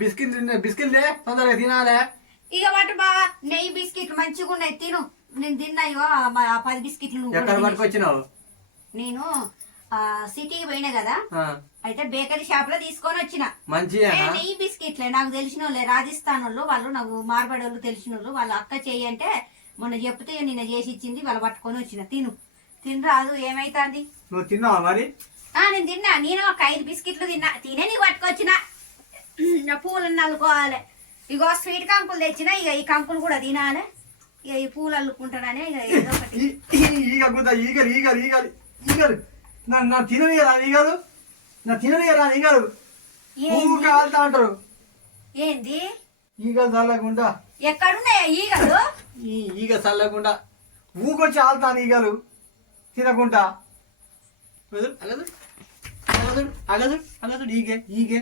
Biscuit biscuit తొందరగా తినాలే. ఇక వాటి బాగా నెయ్యి బిస్కెట్లు మంచిగా ఉన్నాయి తిను. నేను తిన్నాయో పది బిస్కెట్లు ఎక్కడ. పట్టుకొచ్చినావు నేను ఆ, సిటీకి పోయినా కదా. అయితే బేకరీ షాప్లో తీసుకొని వచ్చిన. నెయ్యి బిస్కెట్లే నాకు తెలిసిన వాళ్ళే రాజస్థాన్ వాళ్ళు వాళ్ళు నాకు మార్బడి వాళ్ళు తెలిసిన వాళ్ళు వాళ్ళ అక్క చెయ్యి అంటే మొన్న చెప్తే నిన్న చేసి ఇచ్చింది వాళ్ళు పట్టుకొని వచ్చిన. తిను. తినరాదు ఏమైతుంది? నువ్వు తిన్నావా మరి? ఆ నేను తిన్నా. నేను ఒక ఐదు బిస్కెట్లు తిన్నా. తినే నీకు పట్టుకొచ్చిన. పూలను నల్లుకోవాలి. ఇగో స్వీట్ కంకులు తెచ్చిన ఇక ఈ కంకులు కూడా తినాలి. ఇక ఈ పూలు అల్లుకుంటాననే ఇక ఏదో ఒకటి. ఈగ ఈగలు ఈగలు ఈగలు ఈగలు నా నా తిననియరా ఈగలు? నా తిననియరా ఈగలు? పువ్వు? కాలుతా అంటారు. ఏంది? ఈగలు చల్లకుండా. ఎక్కడున్నాయా ఈగలు? ఈ ఈగ చల్లకుండా. ఊకొచ్చి ఆలుతాను ఈగలు. తినకుండా. అగదు అగదు. అగదు అగదు అగదు ఈగే ఈగే.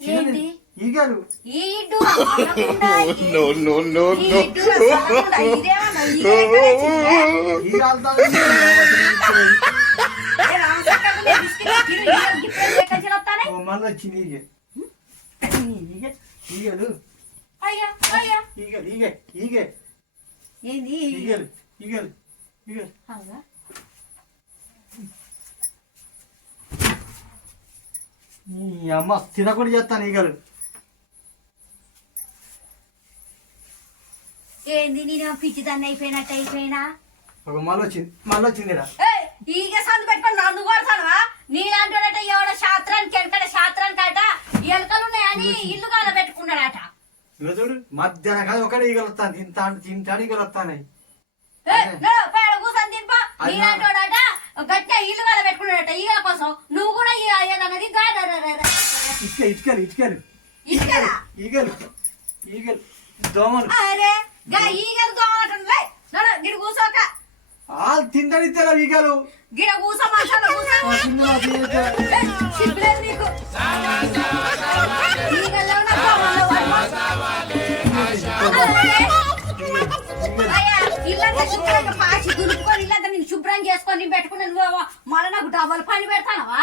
ఏంది? ఈగలు ఈ ఇడ్డు చల్లకుండా ఈ- no, no, no, ఈ no. ఇడ్డు చల్లకుండా ఇదేమన్నా ఈగ ఎక్కడ వచ్చిందే? ఈగ ఆలుతాను ఏ రామచక్కగా బిస్కెట్లు తిను, ఈగలు గిఫ్ట్లు ఎక్కడి నుంచి వస్తానే? మళ్ళీ వచ్చింది ఈగ ఈగ ఈగలు అయ్యా అయ్యా ఈగలు ఈగే ఈగే ఏంది ఈగలు ఈగలు ఈగలు అవునా? ఈ అమ్మ తినకుండా చేస్తాను ఈగలు ఏంది నేను పిచ్చిదాన్ని అయిపోయినట్టు అయిపోయినా? ఒక మళ్ళీ వచ్చింది మళ్ళీ వచ్చింది ఈడ. ఏయ్, ఈగ సందు పెట్టుకొని నన్ను కొడతానువా? నీలాంటి ఎవడో శాస్త్రానికి ఎనకడ శాస్త్రానికి అట ఎలకలు ఉన్నాయని ఇల్లు కాల పెట్టుకున్నాడట. చూడు మధ్యాహ్నం కాదు ఒకటే ఈగలు వస్తాను తింటా తింటాను ఈగలు వస్తాయి పేడ కూర్చొని అది నీలాంటి గట్టిగా ఇల్లు కాల పెట్టుకున్నాడట ఈగల కోసం. నువ్వు కూడా ఈ ఇటుక ఇటుకలు ఇటుకలు ఇటుకలా? ఈగలు ఈగలు దోమలు. అరే గా ఈగలు నడు గిడ కూసోక. వాళ్ళు తింటని తెల ఈగలు. గిడ కూసో ఆ నీకు. ఈగల్లో ఇల్లంతా శుభ్రంగా పాచి దులుపుకొని ఇల్లంతా నేను శుభ్రం చేసుకొని పెట్టుకుని నువ్వు మళ్ళీ నాకు డబల్ పని పెడతానవా?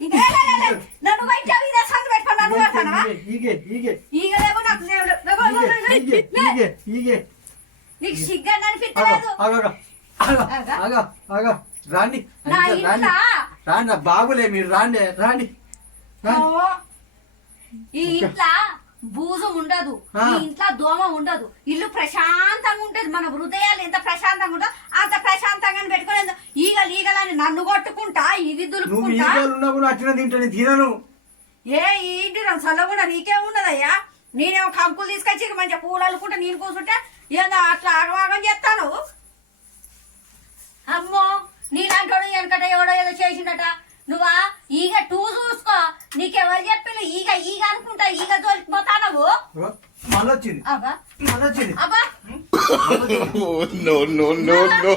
నన్ను బయట ఇదే సందు పెట్టుకొని నన్ను పెడతానవా ఈగే ఈగే ఈగలేమో నాకు లేవు, లేవు, లేవు, లేవు, లేవు, లేవు, ఈగే లే. ఈగే ఈగే. నీకు సిగ్గని ఆగో అనిపించలేదు. ఆగో ఆగో ఆగో ఆగో రాండి రాండి రాండి. బాగులే మీరు రాండి రాండి. ఈ ఇంట్లో బూజు ఉండదు. ఈ ఇంట్లో దోమ ఉండదు. ఇల్లు ప్రశాంతంగా ఉంటది. మన హృదయాలు ఎంత ప్రశాంతంగా ఉంటుందో అంత ప్రశాంతంగా పెట్టుకోలేదు ఈగలు ఈగలని నన్ను కొట్టుకుంటా ఇది దులుపుకుంటా. కూడా తినను. ఏ ఇంటి నా చల్లకుండా నీకే ఉన్నదయ్యా. నేనేమో కంకులు తీసుకొచ్చి మంచిగా పూలు అల్లుకుంటే నేను కూర్చుంటే ఏందో అట్లా ఆగమాగం చేస్తాను. అమ్మో నీలాంటోడు వెనకట ఎవడో ఏదో చేసిండట. నువ్వా? ఈగ టూ చూసుకో. నీకెవరు చెప్పిన ఈగ ఈగ అనుకుంటా ఈగ ఇగో, మళ్ళీ వచ్చింది అబ్బా. మళ్ళీ వచ్చింది అబ్బా no, no, no, no.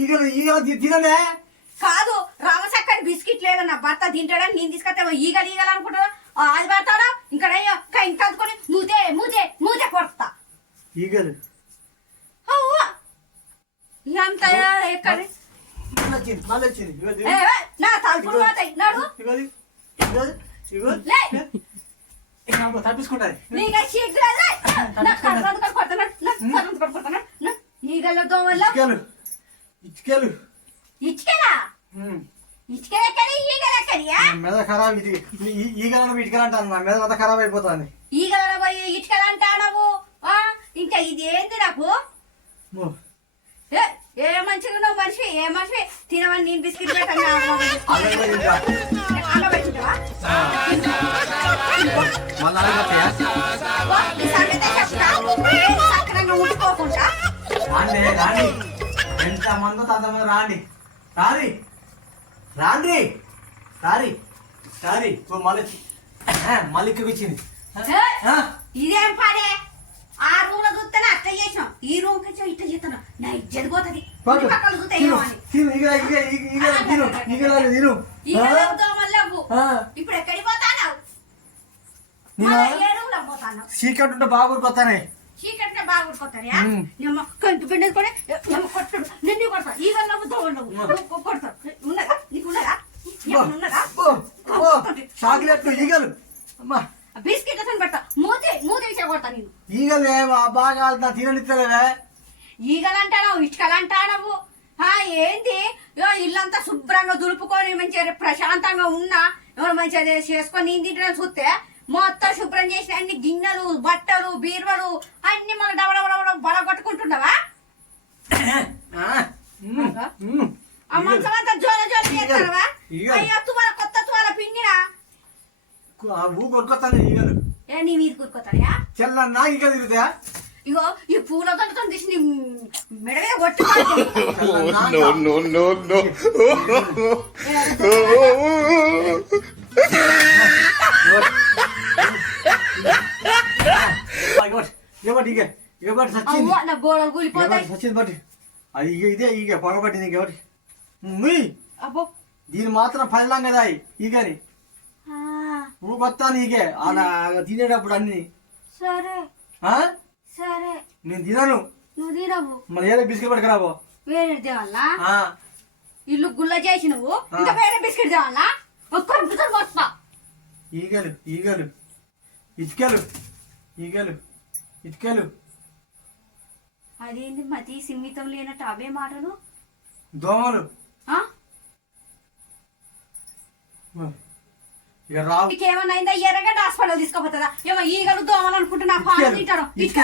ఈగలు ఈగలు తినలే. కాదు రామచక్కని బిస్కెట్ లేదా నా భర్త తింటాడని నేను తీసుకొస్తే ఈగలు ఈగలు అనుకుంటా అది పడతాడా ఇంకా ఇంకా అందుకొని మూతే మూతే మూతే కొడతా. ఈగలు. ఇదంతా ఎక్కడ? నా తలుపులు పోతాయి. నడు. ఈగల దోమల్లో మెద ఖరాబ్ ఈగలను ఇటుకలు అంటాను నా మెద అంతా ఖరాబ్ అయిపోతుంది. ఈగల పోయి ఇటుకలు అంటానవు ఆ, ఇంకా ఇది ఏంది నాకు? ఓ, ఏ, ఏ మంచిగా ఉన్నావు మనిషి? ఏ మనిషి? తినమని నేను బిస్కెట్ పెట్టాను ఎంత మందో అంతమంది రాండి. రాండి రారి రారి ఓ మళ్ళీ మళ్ళీ ఇక్కడికి వచ్చింది? ఇదేం పడే ఆ రూమ్లో చూస్తేనే అట్లా చేసినాం. ఈ రూమ్కి వచ్చి ఇట్లా చేస్తున్నా నా ఇజ్జత పోతుంది. ఈగలు ఆ, ఇప్పుడు ఎక్కడికి నేనా? పోతాను చీకటి ఉంటే బాగా ఊరికొస్తానే. చీకట్నే బాగా ఉడుకోతాయా ఉమ్. నిమ్మ కంటి పిండి కూడా కొట్టడు నిన్ను కొడతా. ఈ వల్ల దోమలు కొడతా ఉన్నదా నీకు ఉన్నదా ఏమన్నా ఉన్నదా చాక్లెట్ ఈగలు. అమ్మా. బిస్కెట్ అసలు పెడతా? మూతి మూతి విషయం కొడతా నేను. ఈగలే బాగా నా తిననిస్తలేవే ఈగలంటావు ఇటుకలంటావు ఏంది? ఇల్లంతా శుభ్రంగా దులుపుకొని మంచిగా ప్రశాంతంగా ఉన్నా ఎవరు మంచిగా అదే చేసుకొని తింటాను చూస్తే మొత్తం శుభ్రం చేసిన అన్ని గిన్నెలు బట్టలు బీరువలు అన్ని మన డబడబడ బడ కొట్టుకుంటున్నావా ఆ, ఉమ్, ఉమ్. ఆ మంచం అంతా జోల జోల చేస్తావా ఈగలు. అయ్యో తువాల కొత్త తువాల పిండినా ఆ ఊ కొనుక్కొస్తానే ఈగలు ఏ నీ మీద కూరుకోతాయా చెల్లన్నా ఈగలు తిరుగుతాయా ఇగో ఈ పూల దండతో తీసి నీ మెడ మీద కొట్టి no, no, no, no. ఇవ్వటి ఇక ఇవ్వటి సచ్చింది. నా గోడలు కూలిపోతాయి. సచ్చింది బట్టి. అది ఇక ఇదే ఇక పొగబట్టింది అబ్బో. దీని మాత్రం ఫలితం కదా ఆ, ఊకొత్తాను ఈగే. అలా తినేటప్పుడు అన్ని. సరే? సరే. నేను తినను. నువ్వు తినవు. మరి ఏదో బిస్కెట్ పట్టుకురాబో వేరే ఆ, ఇల్లు గుల్ల చేసి నువ్వు. ఇంకా వేరే బిస్కెట్ దేవల్లా ఒక్క బిస్కెట్ కొట్టా ఈగలు ఈగలు ఇటుకలు ఈగలు ఇటుకలు. అదేంది మతి? సిమ్మితం లేనట్టు అవే మాటలు? దోమలు. ఆ? ఇక రావు. నీకేమన్నా అయిందా? ఎర్రగడ్డ హాస్పిటల్ తీసుకుపోతుందా? ఏమో ఈగలు దోమలు అనుకుంటున్నా పాలు తింటాడు. పిచ్చి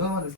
దోమలు.